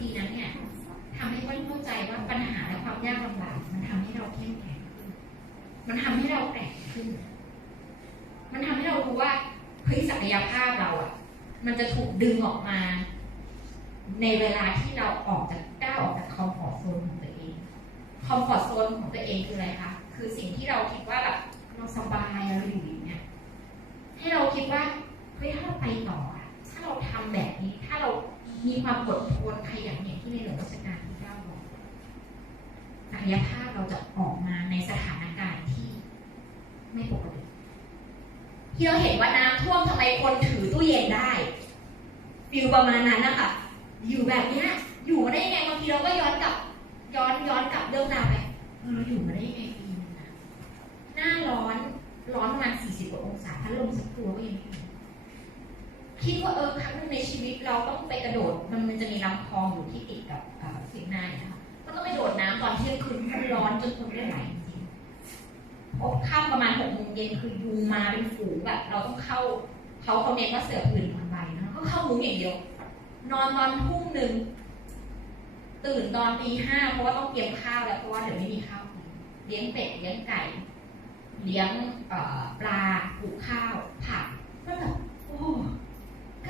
ดีนั้นเนี่ยทำให้เปิ้ลเข้าใจว่าปัญหาและความยากลำบากมันทำให้เราเข้มแข็งขึ้นมันทำให้เราแกร่งขึ้น มันทำให้เรารู้ว่าเฮ้ยศักยภาพเราอะ มันจะถูกดึงออกมา ในเวลาที่เราออกจากก้าวออกจากคอมฟอร์ทโซนของตัวเองคอมฟอร์ทโซนของตัวเองคืออะไรคะคือสิ่งที่เราคิดว่าแบบเราสบายเราอยู่อย่างเนี้ยให้เราคิดว่าเฮ้ยถ้าเราไปต่อถ้าเราทำแบบนี้ถ้าเรา มีความอดทนขยันอย่างที่ในหลวงรัชกาลที่เก้าบอกศักยภาพเราจะออกมาในสถานการณ์ที่ไม่ปกติที่เราเห็นว่าน้ำท่วมทำไมคนถือตู้เย็นได้ฟิลประมาณนั้นนะคะอยู่แบบเนี้ยอยู่มาได้ยังไงบางทีเราก็ย้อนกลับ ย้อนย้อนกลับเรื่องราวไปเออเราอยู่มาได้ยังไงปีนึงนะหน้าร้อนร้อนมากว่าองศาพัดลมสักตัวก็ยังไม่มีคิดว่าเออครั้งหนึง ในชีวิตเราต้องไปกระโดด มันมันจะมีลำคลองอยู่ที่ติดกับเอ่อเสียงนายนะคะก็ต้องไปโดดน้ำตอนเที่ยงคืนมันร้อนจนทนไม่ไหวจริงๆพอค่ำประมาณหกโมงเย็นคือยุงมาเป็นฝูงแบบ เราต้องเข้าเขาเขาเน้นว่าเสือผื่นผ่อนใบนะก็เข้ามุ้งอย่างเดียวนอนตอนทุ่มหนึ่งตื่นตอนตีห้าเพราะว่าต้องเตรียมข้าวแล้วเพราะว่าเดี๋ยวไม่มีข้าวเลี้ยงเป็ดเลี้ยงไก่ เลี้ยงปลาปลูกข้าวผักก็แบบโอ้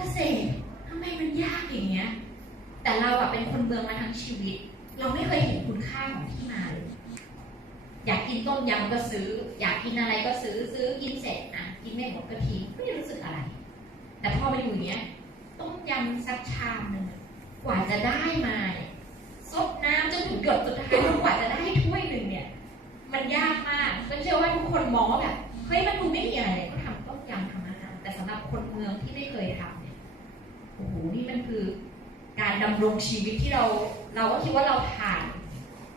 กษตรทำไมมันยากอย่างเงี้ย แต่เราอะเป็นคนเมืองมาทั้งชีวิต เราไม่เคยเห็นคุณค่าของที่มาเลย อยากกินต้มยำก็ซื้อ อยากกินอะไรก็ซื้อซื้อกินเสร็จอะกินไม่หมดก็ทิ้งไม่ได้รู้สึกอะไร แต่พอมาอยู่เนี้ยต้มยำสักชามหนึ่งกว่าจะได้มาเนี่ยซดน้ำจนถึงหยดสุดท้ายแล้วกว่าจะได้ถ้วยหนึ่งเนี่ย มันยากมากก็เชื่อว่าทุกคนมองแบบเฮ้ยมันดูไม่มีอะไรเลยก็ทำต้มยำทำอาหารแต่สำหรับคนเมืองที่ไม่เคยทำเนี่ย โอ้โหนี่มันคือ การดำรงชีวิตที่เรา เราก็คิดว่าเราผ่าน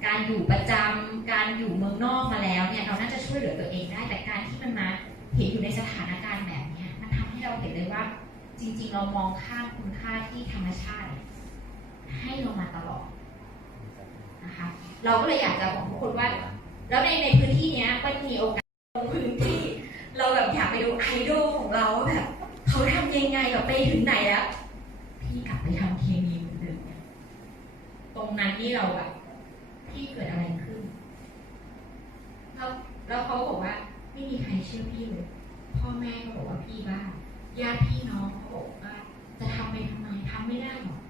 การอยู่ประจำการอยู่เมืองนอกมาแล้วเนี่ยเราน่าจะช่วยเหลือตัวเองได้ แต่การที่มันมาเห็นอยู่ในสถานการณ์แบบนี้มันทำให้เราเห็นเลยว่า จริง ๆ เรามองข้ามคุณค่าที่ธรรมชาติ ให้เรามาตลอดนะคะเราก็เลยอยากจะบอกทุกคนว่า แล้วในในพื้นที่เนี้ยมันมีโอกาสลงพื้นที่ เราแบบอยากไปดูไอดอลของเราแบบเขาทำยังไงแบบไปถึงไหนแล้วำเคมีเหมือนเดิมเนี่ยตรงนั้นนี่เราแบบพี่เกิดอะไรขึ้น แล้วแล้วเขาบอกว่า ไม่มีใครเชื่อพี่เลยพ่อแม่ก็บอกว่าพี่บ้าญาติพี่น้องเขาบอกว่า จะทำไปทำไมทำไม่ได้หรอก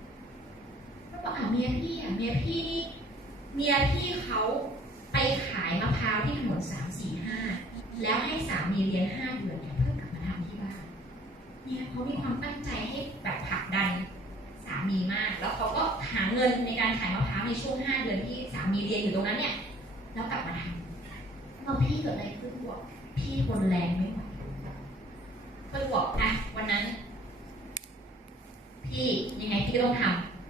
แล้วบอกอะเมียพี่อะเมียพี่นี่เมียพี่เขาไปขายมะพร้าวที่ถนนสามสี่ห้าแล้วให้สามีเลี้ยงห้าเดือนเนี่ยเพื่อกลับมาทำที่บ้านเนี่ยเขามีความตั้งใจให้แบบผลักดัน มีมาก แล้วเขาก็หาเงินในการขายมะพร้าวในช่วงห้าเดือนที่สามีเรียนอยู่ตรงนั้นเนี่ย แล้วกลับมาทำแล้วพี่เกิดอะไรขึ้นบอกพี่ทนแรงไม่ไหวก็บอกอะวันนั้น พี่ยังไงพี่ก็ต้องท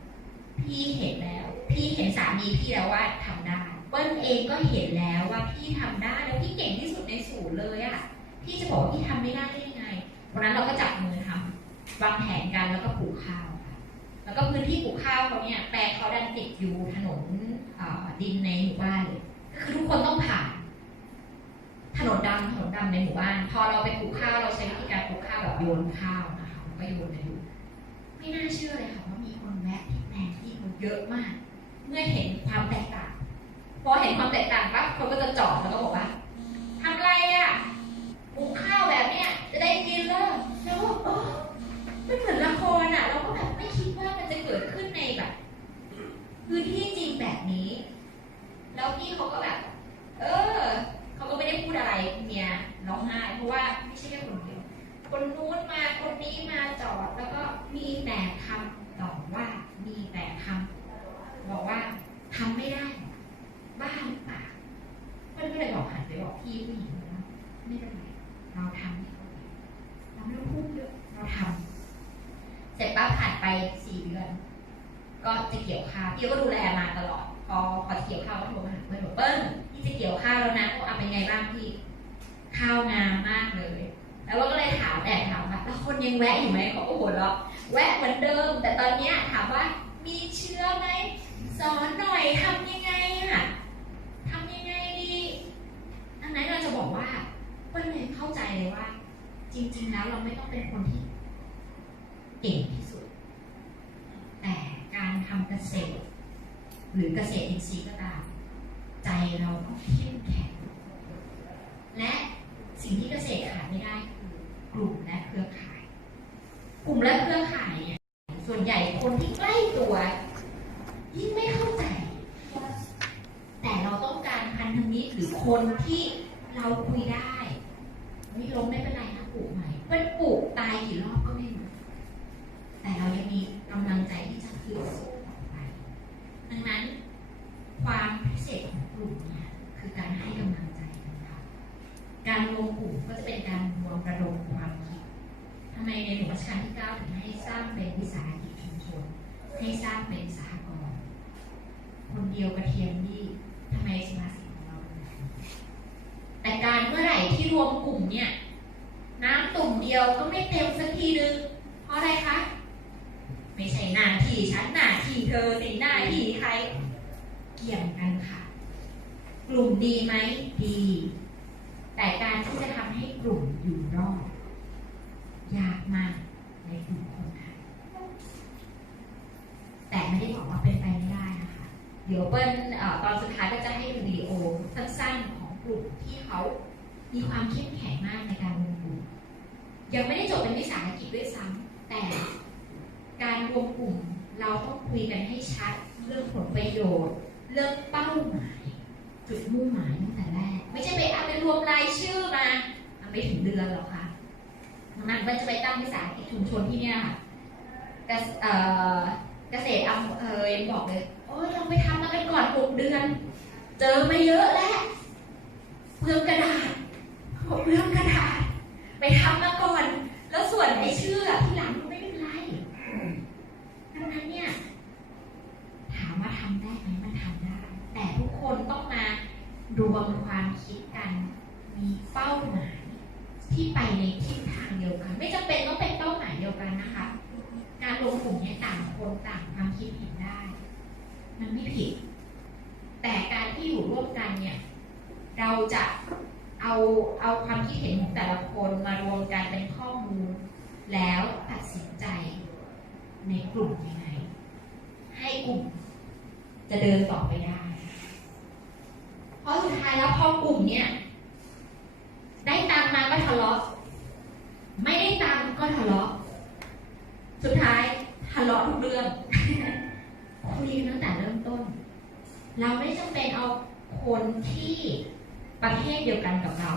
ำพี่เห็นแล้ว พี่เห็นสามีพี่แล้วว่าทำได้เปิ้ลเองก็เห็นแล้วว่าพี่ทำได้แล้วพี่เก่งที่สุดในศูนย์เลยอะพี่จะบอกว่าพี่ทำไม่ได้ได้ยังไงวันนั้นเราก็จับมือทำวางแผนกันแล้วก็ปลูกข้าว แล้วก็พื้นที่ปลูกข้าวเขาเนี่ยแปลงเขาดันติดอยู่ถนนดินในหมู่บ้านเลยก็คือทุกคนต้องผ่าน ถนนดำถนนดำในหมู่บ้าน พอเราไปปลูกข้าวเราใช้วิธีการปลูกข้าวแบบโยนข้าวนะคะก็โยนไปดูไม่น่าเชื่อเลยค่ะว่ามีคนแวะที่แปลงที่เขาเยอะมาก เมื่อเห็นความแตกต่างพอเห็นความแตกต่างปั๊บเขาก็จะจอดแล้วก็บอกว่า แบบนี้ แล้วพี่เขาก็แบบ เออ เขาก็ไม่ได้พูดอะไรเมียร้องไห้เพราะว่าไม่ใช่แค่คนเดียว คนนู้นมา คนนี้มาจอด แล้วก็มีแต่คำต่อว่า มีแต่คำบอกว่าทำไม่ได้ บ้าหรือเปล่าเพื่อนก็เลยบอกหันไปบอกพี่ผู้หญิงว่าไม่เป็นไรเราทำให้เราไม่ต้องพูดเยอะเราทำเสร็จปั๊บผ่านไป เกี่ยวข้าก็ดูแลมาตลอด พอพอเกี่ยวข้าวก็โทรมาหาเพื่อนบอกเปิ้ลพี่จะเกี่ยวข้าวแล้วนะบอกอะเป็นไงบ้างพี่ข้าวงามมากเลย แล้วก็เลยถามแอบถามว่าแล้วคนยังแวะอยู่ไหมเขาก็หัวเราะแวะเหมือนเดิม แต่ตอนเนี้ยถามว่ามีเชื้อไหมสอนหน่อยทำยังไงอะทำยังไงดีอันนั้นเราจะบอกว่าเปิ้ลเลยเข้าใจเลยว่า จริง ๆ แล้วเราไม่ต้องเป็นคนที่เก่งที่สุด แต่การทำเกษตร หรือเกษตรอินทรีย์ก็ตามใจเราต้องเข้มแข็ง และสิ่งที่เกษตรขาดไม่ได้คือกลุ่มและเครือข่าย กลุ่มและเครือข่ายเนี่ยส่วนใหญ่คนที่ใกล้ตัวยิ่งไม่เข้าใจ แต่เราต้องการพันธมิตรหรือคนที่เราคุยได้ไม่ล้มไม่เป็นไรนะปลูกใหม่มันปลูกตายกี่รอบก็ไม่รู้แต่เรายังมีกำลังใจที่จะคือสู้ต่อไป ดังนั้น ความพิเศษของกลุ่มเนี่ยคือการให้กำลังใจกันค่ะกา รวมกลุ่มก็จะเป็นการรวมระดมความคิดทำไมในหลวงรัชกาลที่ 9 ถึงให้สร้างเป็นวิสาหกิจชุมชน ให้สร้างเป็นสหกรณ์คนเดียวกระเทียมนี่ทำไมสมาชิกของเราเป็นแบบนี้แต่การเมื่อไหร่ที่รวมกลุ่มเนี่ยน้ำตุ่มเดียวก็ไม่เต็มสักทีนึงเพราะอะไรคะ ไม่ใช่หน้าที่ฉันหน้าที่เธอสิหน้าที่ใครเกี่ยงกันค่ะ กลุ่มดีไหมดี แต่การที่จะทำให้กลุ่มอยู่รอดยากมากในกลุ่มคนไทยแต่ไม่ได้บอกว่าเป็นไปไม่ได้นะคะ เดี๋ยวเปิ้ลตอนสุดท้ายก็จะให้ดูวิดีโอสั้นๆของกลุ่มที่เขามีความเข้มแข็งมากในการรวมกลุ่มยังไม่ได้จบเป็นวิสาหกิจด้วยซ้ำแต่การรวมกลุ่มเราต้องคุยกันให้ชัดเรื่องผลประโยชน์ เรื่องเป้าหมาย จุดมุ่งหมายตั้งแต่แรก ไม่ใช่ไปเอาไปรวมรายชื่อมา มันไม่ถึงเดือนหรอกค่ะมันมันจะไปตั้งวิสาหกิจชุมชนที่เนี่ยค่ะเกษเอ่อเกษตรอำเภอยังบอกเลย โอ้ยเราไปทำมากันก่อนหกเดือน เจอมาเยอะแล้วเปลืองกระดาษเปลืองกระดาษ ไปทำมาก่อน แล้วส่วนไอ้ชื่ออะที่หลังมันไม่เป็นไรดังนั้นเนี่ย ถามว่าทำได้ไหมมันทำได้ แต่ทุกคนต้องมารวมความคิดกัน มีเป้าหมาย ที่ไปในทิศทางเดียวกัน ไม่จำเป็นต้องเป็นเป้าหมายเดียวกันนะคะ การรวมกลุ่มเนี่ยต่างคนต่างความคิดเห็นได้ มันไม่ผิด แต่การที่อยู่ร่วมกันเนี่ยเราจะเอาเอาความคิดเห็นของแต่ละคนมารวมกันเป็นข้อมูล แล้วตัดสินใจในกลุ่มยังไง ให้กลุ่มจะเดินต่อไปได้ เพราะสุดท้ายแล้วพอกลุ่มเนี่ย ได้ตังค์มาก็ทะเลาะ ไม่ได้ตังค์ก็ทะเลาะ สุดท้ายทะเลาะทุกเรื่อง คุยกันตั้งแต่เริ่มต้น เราไม่จำเป็นเอาคนที่ประเทศเดียวกันกับเรา